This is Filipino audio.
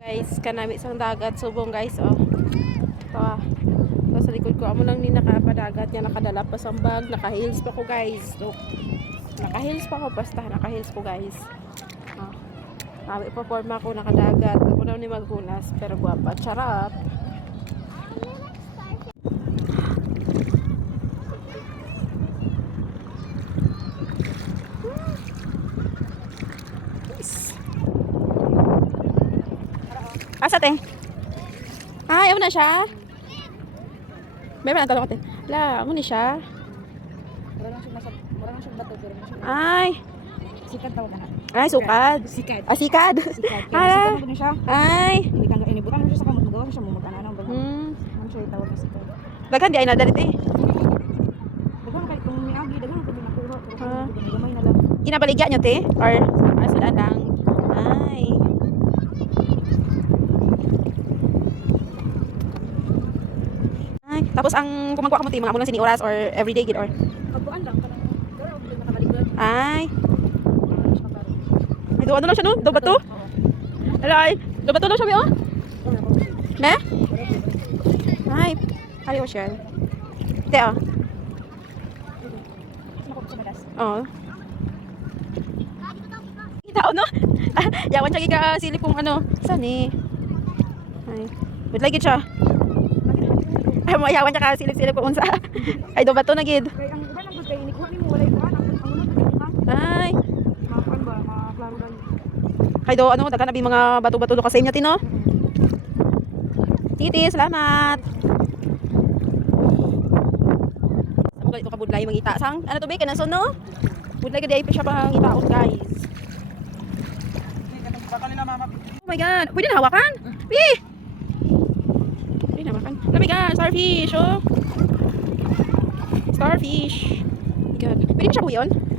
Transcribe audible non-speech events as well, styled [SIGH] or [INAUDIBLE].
Guys, kanami sa dagat subong guys oh. Ito ah. Ito sa likod ko amo lang ni nakapadagat niya nakadala pa sa bag, naka-heels pa ko guys. Look. Naka-heels pa ko basta naka-heels ko guys. Oh. Kami pa forma ko nakadagat. Ako na ni maghunas pero guwapa. Charot. Asa te? Ah, ayaw na siya. May pa natalong ko te. La, ako ni siya. Ay, Sikat tawag na. ay sukad. Sikat. Ah, sikad. Sikat. Kaya [LAUGHS] sikat na siya. Ay. Hindi ka inibutan siya sa kamot magawa siya mumutana nang bago. Hmm. Ano siya itawag na sikat. Daghan di ay nadalit eh. Dagan kay kung may agi, dagan ko din nakuha. Pero Ah. kung hindi gamay na lang. Kinabaligya nyo te? Or ah, sudan lang? Ay. Ay, tapos ang kumagwa ka mo te, mga amo lang sini oras or everyday gid or Kabuan lang kanang. Pero hindi nakabalikan. ay. Ay, do ano lang siya no? Do bato? Oo. Ala ay. Do bato lang siya oh. Pero, Ay. Ay, oh siya. Te oh. Oo. Kita no? Ah, [LAUGHS] Yawan siya giga silip kung ano. Saan eh? Ay. Wait lagi siya. Ay, mayawan siya ka silip-silip kung unsa. Ay, do bato na gid. Kay ang iba lang gud kay inikuha nimo walay kuan ang gud. Ay. Makuan ba maklaro lang. Kay do ano, daghan na bi mga bato-bato do kasame niya tino. Titi, salamat. Sa mga ito ka budlay mangita sang. Ano to be kana no? Budlay gid ay pa siya pangitaon, guys. Oh my god, pwede na hawakan? Pi! Pwede na hawakan. Oh my god, starfish, oh. Starfish. God. Pwede mo siya buyon?